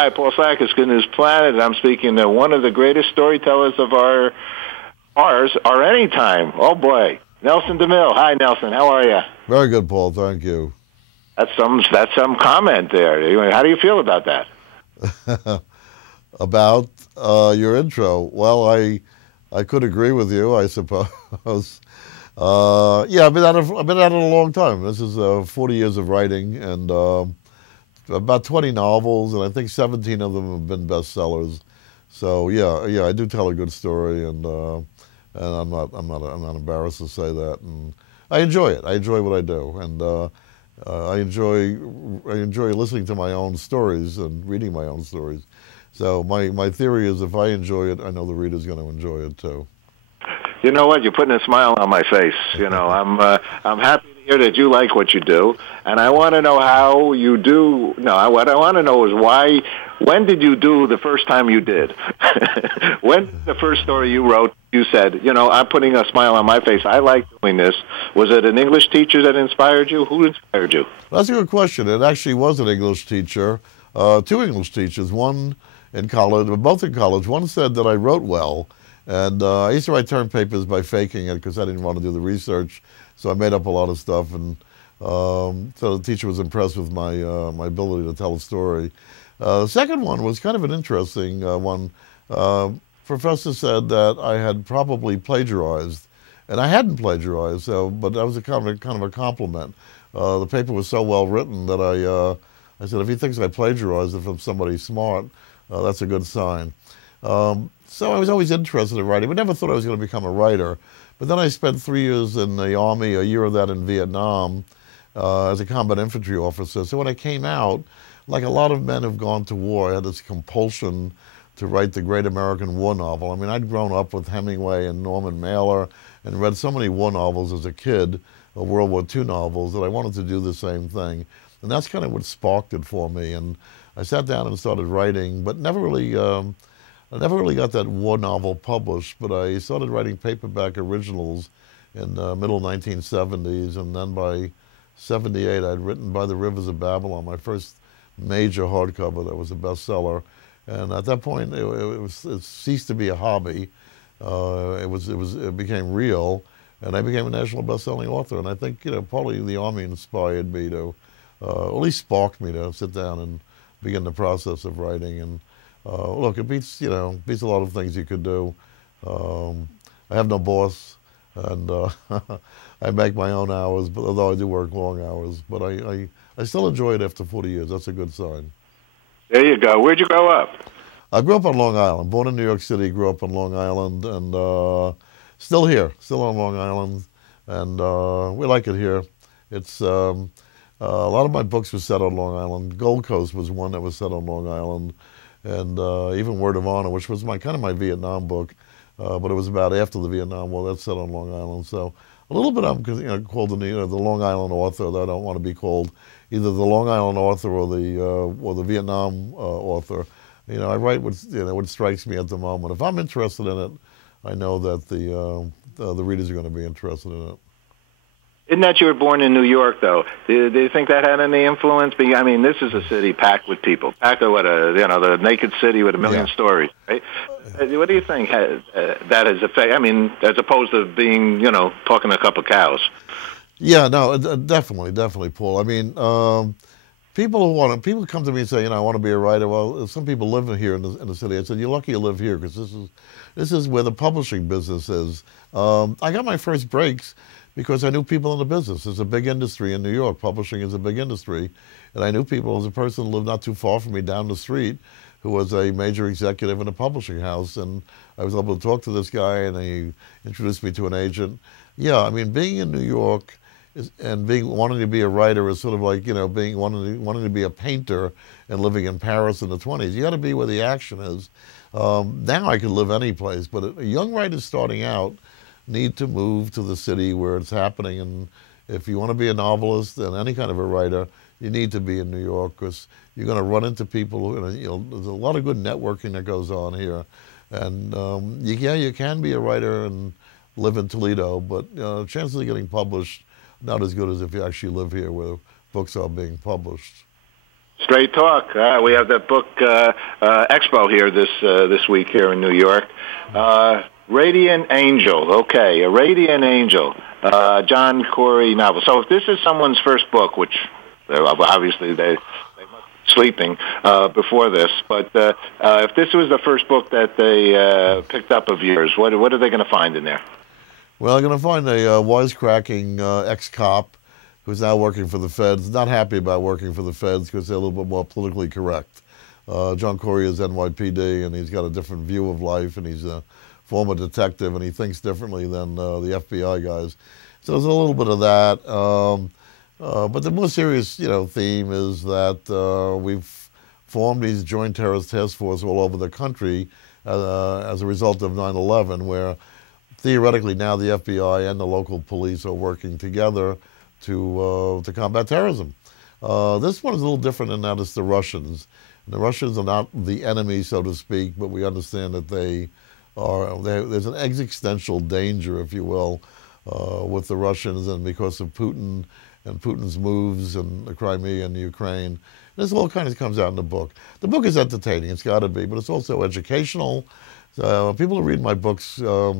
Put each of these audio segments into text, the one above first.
Hi, Paul Sackis, Good News Planet. And I'm speaking to one of the greatest storytellers of ours, or any time. Oh, boy. Nelson DeMille. Hi, Nelson. How are you? Very good, Paul. Thank you. That's some comment there. How do you feel about that? About your intro. Well, I could agree with you, I suppose. Yeah, I've been at it a long time. This is 40 years of writing and about 20 novels, and I think 17 of them have been bestsellers. So yeah, I do tell a good story, and I'm not embarrassed to say that. And I enjoy it. I enjoy what I do, and I enjoy listening to my own stories and reading my own stories. So my theory is if I enjoy it, I know the reader's going to enjoy it too. You know what? You're putting a smile on my face. I'm happy to hear that you like what you do, and I want to know how you do. No, what I want to know is why. When did you do the first time you did? When the first story you wrote, you said, I'm putting a smile on my face. I like doing this. Was it an English teacher that inspired you? Who inspired you? That's a good question. It actually was an English teacher, two English teachers, one in college, both in college. One said that I wrote well, and I used to write term papers by faking it because I didn't want to do the research, so I made up a lot of stuff, and so the teacher was impressed with my ability to tell a story. The second one was kind of an interesting one. Professor said that I had probably plagiarized, and I hadn't plagiarized, but that was a kind of a compliment. The paper was so well written that I said, if he thinks I plagiarized it from somebody smart, that's a good sign. So I was always interested in writing, but never thought I was going to become a writer. But then I spent 3 years in the Army, a year of that in Vietnam, as a combat infantry officer. So when I came out, like a lot of men who've gone to war, I had this compulsion to write the great American war novel. I mean, I'd grown up with Hemingway and Norman Mailer and read so many war novels as a kid, World War II novels, that I wanted to do the same thing. And that's kind of what sparked it for me. And I sat down and started writing, but I never really got that war novel published, but I started writing paperback originals in the middle 1970s, and then by 78 I'd written By the Rivers of Babylon, my first major hardcover that was a bestseller. And at that point, it ceased to be a hobby. It became real, and I became a national best-selling author. And I think partly the Army inspired me to, at least sparked me to sit down and begin the process of writing. And look, it beats a lot of things you could do. I have no boss, and I make my own hours, but although I do work long hours, but I still enjoy it after 40 years. That's a good sign. There you go. Where'd you grow up? I grew up on Long Island. Born in New York City, grew up on Long Island, and still here, still on Long Island, and we like it here. It's a lot of my books were set on Long Island. Gold Coast was one that was set on Long Island, and even Word of Honor, which was my Vietnam book, but it was about after the Vietnam War. That's set on Long Island. So a little bit I'm called the Long Island author. I don't want to be called either the Long Island author or the Vietnam author. I write what strikes me at the moment. If I'm interested in it, I know that the readers are going to be interested in it. Isn't that you were born in New York, though? Do you think that had any influence? I mean, this is a city packed with people, packed with the naked city with a million stories, right? What do you think that has affected? I mean, as opposed to being, talking a couple of cows. Yeah, no, definitely, Paul. I mean, people come to me and say, I want to be a writer. Well, some people live here in the city. I said, you're lucky you live here because this is where the publishing business is. I got my first breaks because I knew people in the business. It's a big industry in New York. Publishing is a big industry. And I knew people. As a person who lived not too far from me down the street who was a major executive in a publishing house. And I was able to talk to this guy, and he introduced me to an agent. Yeah, I mean, being in New York and wanting to be a writer is sort of like, wanting to be a painter and living in Paris in the 20s. You got to be where the action is. Now I could live any place, but a young writer starting out need to move to the city where it's happening. And if you want to be a novelist and any kind of a writer, you need to be in New York because you're going to run into people. There's a lot of good networking that goes on here. And you can be a writer and live in Toledo, but chances of getting published not as good as if you actually live here where books are being published. Straight talk. We have that book expo here this week here in New York. Radiant Angel. Okay, a Radiant Angel. John Corey novel. So if this is someone's first book, which obviously they must be sleeping before this, but if this was the first book that they picked up of yours, what are they going to find in there? Well, they're going to find a wisecracking ex-cop who's now working for the feds, not happy about working for the feds because they're a little bit more politically correct. John Corey is NYPD, and he's got a different view of life, and he's a former detective, and he thinks differently than the FBI guys. So there's a little bit of that. But the more serious, theme is that we've formed these joint terrorist task forces all over the country as a result of 9/11, where theoretically now the FBI and the local police are working together to combat terrorism. This one is a little different in that it's the Russians. And the Russians are not the enemy, so to speak, but we understand that there's an existential danger, if you will, with the Russians, and because of Putin and Putin's moves in the Crimea and the Ukraine. This all kind of comes out in the book. The book is entertaining, it's got to be, but it's also educational. People who read my books are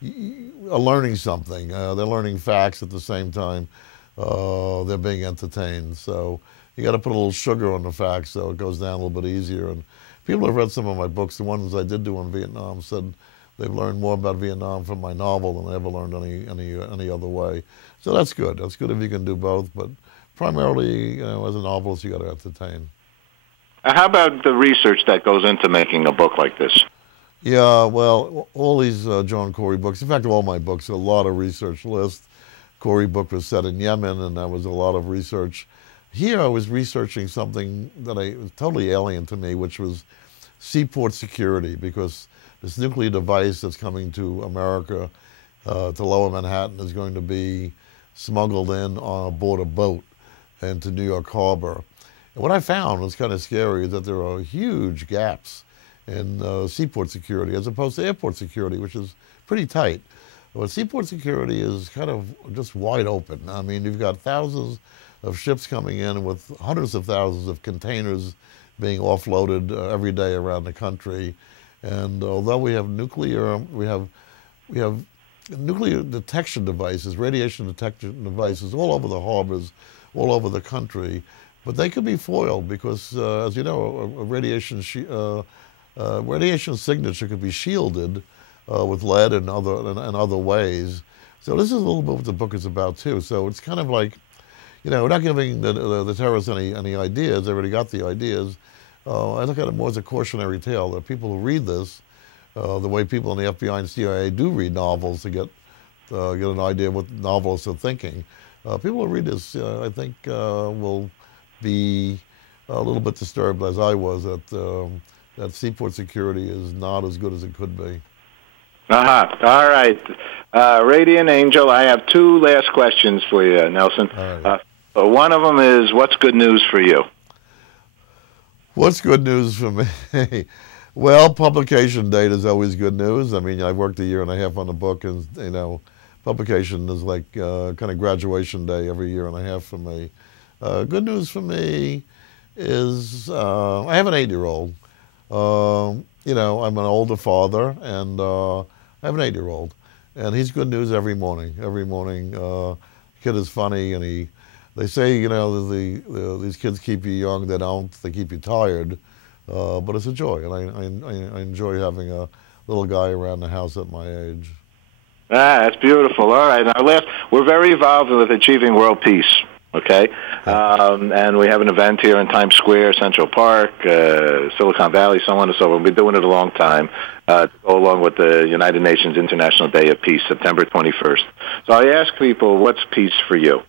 learning something. They're learning facts at the same time. They're being entertained. So you got to put a little sugar on the facts so it goes down a little bit easier. And people who have read some of my books, the ones I did do on Vietnam, said they've learned more about Vietnam from my novel than they ever learned any other way. So that's good. That's good if you can do both. But primarily, as a novelist, you got to entertain. How about the research that goes into making a book like this? Yeah, well, all these John Corey books, in fact, all my books, a lot of research lists. Corey book was set in Yemen, and that was a lot of research. Here I was researching something that was totally alien to me, which was seaport security, because this nuclear device that's coming to America, to Lower Manhattan, is going to be smuggled in on aboard a boat into New York Harbor. And what I found was kind of scary is that there are huge gaps in seaport security as opposed to airport security, which is pretty tight. But seaport security is kind of just wide open. I mean, you've got thousands of ships coming in with hundreds of thousands of containers being offloaded every day around the country. And although we have nuclear detection devices, radiation detection devices all over the harbors, all over the country, but they could be foiled because, as you know, a radiation signature could be shielded with lead and other ways. So this is a little bit what the book is about too. So it's kind of like, we're not giving the terrorists any ideas. They already got the ideas. I look at it more as a cautionary tale that people who read this, the way people in the FBI and CIA do read novels to get an idea of what novelists are thinking. People who read this, I think, will be a little bit disturbed, as I was, that seaport security is not as good as it could be. All right. Radiant Angel, I have two last questions for you, Nelson. Right. One of them is, what's good news for you? What's good news for me? Well, publication date is always good news. I mean, I worked 1.5 years on the book, and, publication is like kind of graduation day every 1.5 years for me. Good news for me is I have an 8-year-old. I'm an older father, and I have an 8-year-old, and he's good news every morning. Every morning, kid is funny, and they say, these kids keep you young. They don't. They keep you tired, but it's a joy, and I enjoy having a little guy around the house at my age. That's beautiful. All right. Now, we're very involved with achieving world peace. Okay, and we have an event here in Times Square, Central Park, Silicon Valley, so on and so on. We've been doing it a long time to go along with the United Nations International Day of Peace, September 21st. So I ask people, what's peace for you?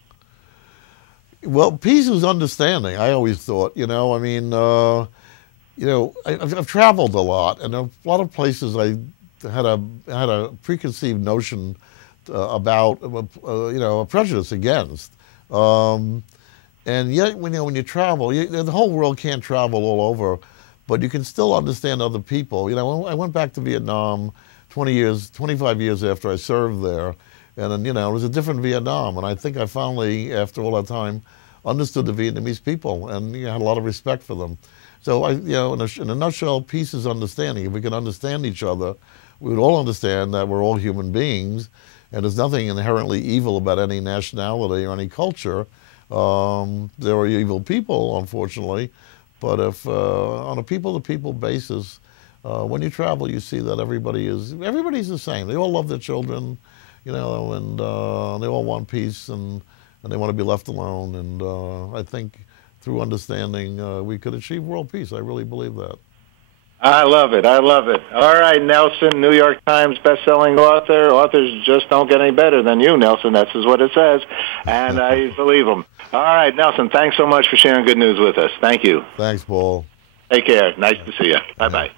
Well, peace is understanding. I always thought, I've traveled a lot, and a lot of places I had a preconceived notion about, a prejudice against. And yet, when you travel, the whole world can't travel all over, but you can still understand other people. I went back to Vietnam 25 years after I served there, and then, it was a different Vietnam. And I think I finally, after all that time, understood the Vietnamese people and had a lot of respect for them. So, in a nutshell, peace is understanding. If we can understand each other, we would all understand that we're all human beings, and there's nothing inherently evil about any nationality or any culture. There are evil people, unfortunately, but if on a people-to-people basis, when you travel, you see that everybody's the same. They all love their children, and they all want peace and they want to be left alone. And I think through understanding, we could achieve world peace. I really believe that. I love it. I love it. All right, Nelson, New York Times bestselling author. Authors just don't get any better than you, Nelson. That's just what it says, and I believe them. All right, Nelson, thanks so much for sharing good news with us. Thank you. Thanks, Paul. Take care. Nice to see you. Bye-bye.